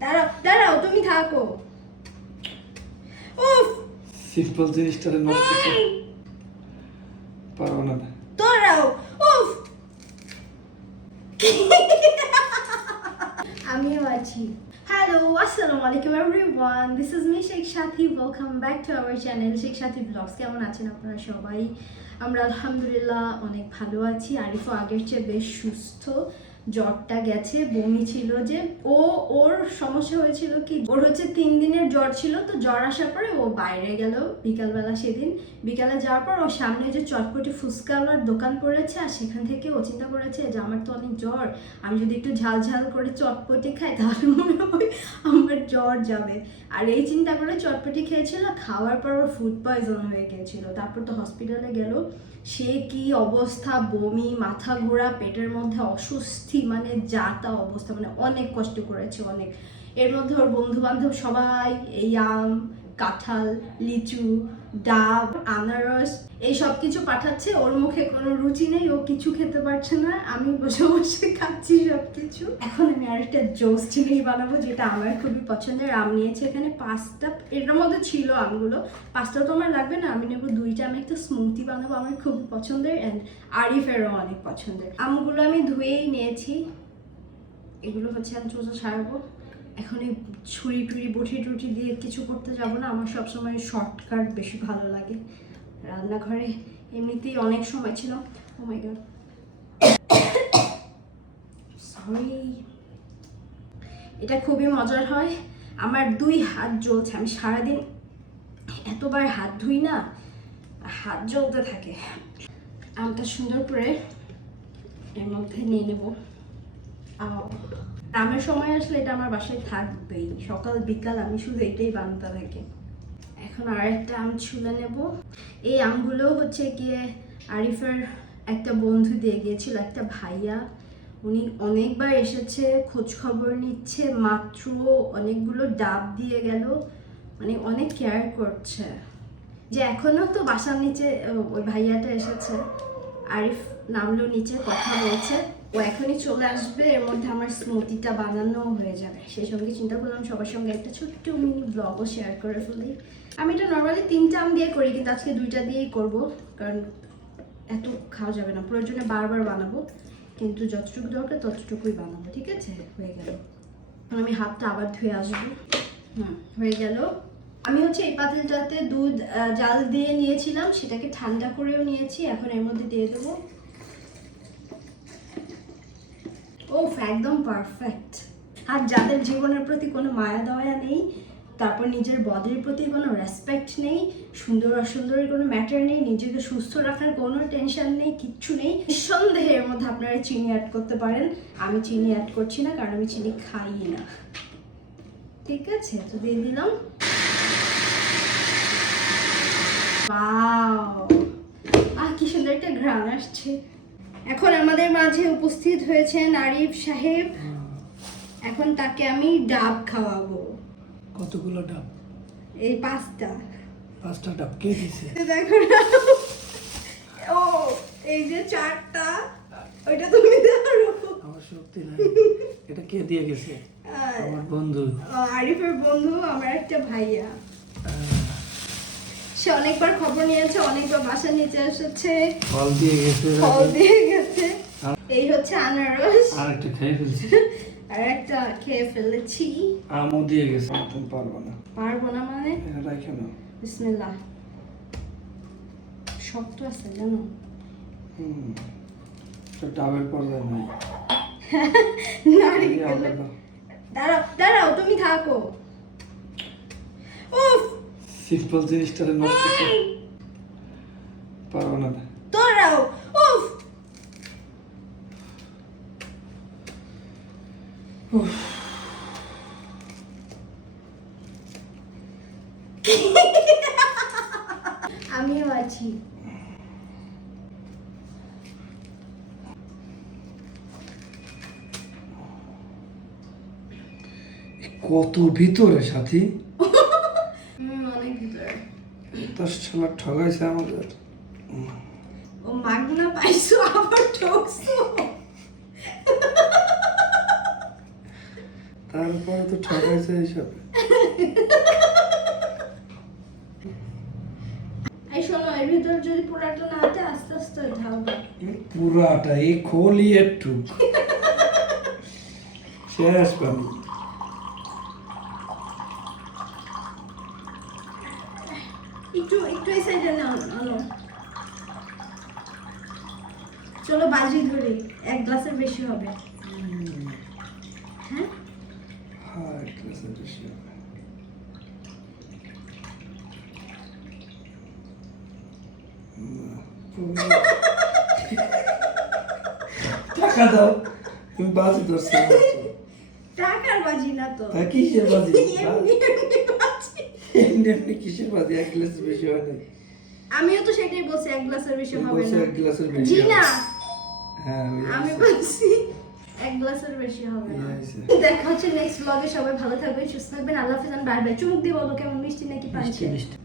দাঁড়াও দাঁড়াও তুমি থাকো। উফ! সিম্পল নষ্ট পারব না। দাঁড়াও উফ! আমিও আছি। হ্যালো আসসালামু আলাইকুম everyone this is me Sheikh Sathi welcome back to our channel Sheikh Sathi vlogs কেমন আছেন আপনারা সবাই? আমরা আলহামদুলিল্লাহ অনেক ভালো আছি। আরিফও আগের চেয়ে বেশ সুস্থ। জ্বরটা গেছে, বমি ছিল যে, ও, ওর সমস্যা হয়েছিল কি, ওর হচ্ছে তিন দিনের জ্বর ছিল, তো জ্বর আসার পরে ও বাইরে গেল বিকালবেলা সেদিন। বিকালে যাওয়ার পর ওর সামনে যে চটপটি ফুচকাওয়ালার দোকান পড়েছে, আর সেখান থেকে ও চিন্তা করেছে যে, আমার তো অনেক জ্বর, আমি যদি একটু ঝাল ঝাল করে চটপটি খাই, তাহলে মনে হয় আমার জ্বর যাবে। আর এই চিন্তা করে চটপটি খেয়েছিল, খাওয়ার পর ওর ফুড পয়জন হয়ে গিয়েছিল তারপর তো হসপিটালে গেল। সে কি অবস্থা, বমি, মাথা ঘোরা, পেটের মধ্যে অস্বস্তি মানে যা তা অবস্থা মানে অনেক কষ্ট করেছে অনেক। এর মধ্যে ওর বন্ধু বান্ধব সবাই, এই আম কাঁঠাল, লিচু, ডাব, আনারস, এই সব কিছু পাঠাচ্ছে। ওর মুখে কোনো রুচি নেই, ও কিছু খেতে পারছে না। আমি বসে বসে খাচ্ছি সব কিছু এখন আমি আরেকটা জোস জিনিস বানাবো, যেটা আমার খুবই পছন্দের। আম নিয়েছি এখানে পাঁচটা। এটার মধ্যে ছিল আমগুলো। পাঁচটা তো আমার লাগবে না, আমি নেব দুইটা। আমি একটা স্মুদি বানাবো, আমার খুব পছন্দের অ্যান্ড আরিফেরও অনেক পছন্দের। আমগুলো আমি ধুয়েই নিয়েছি। এগুলো হচ্ছে আমি চোচা ছাড়াবো এখন এই ছুরি টুরি, বটি টুটি দিয়ে কিছু করতে যাব না। আমার সবসময় শর্টকাট বেশি ভালো লাগে। রান্নাঘরে এমনিতেই অনেক সময় ছিল। ও গড সরি এটা খুবই মজার হয়। আমার দুই হাত জ্বলছে। আমি সারাদিন এতবার হাত ধুই না, হাত জ্বলতে থাকে। আমটা সুন্দর করে এর মধ্যে নিয়ে নেব। আমের সময় আসলে এটা আমার বাসায় থাকবেই। সকাল, বিকাল আমি শুধু এটাই বানাতে থাকি। এখন আর একটা আম ছুলে নেব। এই আমগুলো হচ্ছে গিয়ে আরিফের একটা বন্ধু দিয়ে গিয়েছিল, একটা ভাইয়া। উনি অনেকবার এসেছে খোঁজ খবর নিচ্ছে, মাত্র অনেকগুলো ডাব দিয়ে গেল। মানে অনেক কেয়ার করছে। যে এখনও তো বাসার নিচে ওই ভাইয়াটা এসেছে। আরিফ নামলো নিচে, কথা বলছে। ও এখনই চলে আসবে, এর মধ্যে আমার স্মুতিটা বানানো হয়ে যাবে। সেই সঙ্গে চিন্তা করলাম সবার সঙ্গে একটা ছোট্ট মিনি ব্লগও শেয়ার করে ফেলি। আমি এটা নর্মালি তিনটা আম দিয়ে করি, কিন্তু আজকে দুইটা দিয়েই করব, কারণ এত খাওয়া যাবে না। প্রয়োজনে বারবার বানাবো, কিন্তু যতটুকু দরকার ততটুকুই বানাবো, ঠিক আছে? হয়ে গেল। আমি হাতটা আবার ধুয়ে আসব। হুম, হয়ে গেল। আমি হচ্ছে এই পাতিলটাতে দুধ জাল দিয়ে নিয়েছিলাম, সেটাকে ঠান্ডা করেও নিয়েছি, এখন এর মধ্যে দিয়ে দেবো। ও একদম পারফেক্ট আর যাদের জীবনের প্রতি কোনো মায়া দয়া নেই, তারপর নিজের বডির প্রতি কোনো রেসপেক্ট নেই, সুন্দর অসুন্দরের কোনো ম্যাটার নেই, নিজেকে সুস্থ রাখার কোনো টেনশন নেই, কিচ্ছু নেই নিঃসন্দেহে এর মধ্যে আপনারা চিনি অ্যাড করতে পারেন। আমি চিনি অ্যাড করছি না, কারণ আমি চিনি খাই না। ঠিক আছে, তো দিয়ে দিলাম! আহ, কি সুন্দর একটা ঘ্রাণ আসছে। এখন আমাদের মাঝে উপস্থিত হয়েছেন আরিফ সাহেব। এখন তাকে আমি ডাব খাওয়াবো। কতগুলো ডাব? এই পাঁচটা। পাঁচটা ডাব? কে দিছে? দেখো ও এই যে চারটা ওইটা তুমি ধরো আমার শক্তি নাই। এটা কে দিয়ে গেছে? আমার বন্ধু। আরিফের বন্ধু আমার একটা ভাইয়া। সে অনেকবার খবর নিয়েছে অনেকবার বাসার নিচে এসেছে। ফল দিয়ে গেছে। ফল দিয়ে গেছে। এই হচ্ছে আনারস। আর একটা খেয়ে ফেলছি। আর একটা খেয়ে ফেলেছি। আমও দিয়ে গেছে। তুমি পারব না। পারব না মানে? এটা রাখে না বিসমিল্লাহ। শক্ত আছে জানো? হুম। তো ডাবের পর্যায়ে নাই। দাঁড়াও দাঁড়াও তুমি থাকো। উফ! সিম্পল জিনিসটারে নষ্ট করতে পারব না। দাঁড়াও। উফ! আমিও আছি। কত ভিতরে সাথী? শালা ঠগাইছে আমাদের। ও মাগনা পাইছো আবার ঠকছো তারপরে তো ঠকাইছে হিসাবে এই শোনো এর ভিতর যদি পুরাটা না হতে আস্তে আস্তে ঢালবে পুরাটা এই খোলি একটু। শেষ পানি। একটু একটু এই সাইডে নাও আনো চলো বাজি ধরি এক গ্লাসের বেশি হবে। হ্যাঁ? হ্যাঁ এক গ্লাসের বেশি হবে। টাকা দাও তুমি বাজি ধরছো। টাকার বাজি না তো। তা কিসের বাজি। এমনি এমনি বাজি এমনি এমনি কিসের বাজি? এক গ্লাসের বেশি হয় না আমিও তো সেটাই বলছি এক গ্লাসের বেশি হবে না। এক গ্লাসের বেশি জি না। হ্যাঁ আমি বলছি। এক গ্লাসের বেশি হবে না। দেখা হচ্ছে নেক্সট ব্লগে সবাই ভালো থাকবেন সুস্থ থাকবেন। আল্লাহ হাফেজ বাই বাই। চুমুক দিয়ে বলো কেমন মিষ্টি নাকি মিষ্টি মিষ্টি।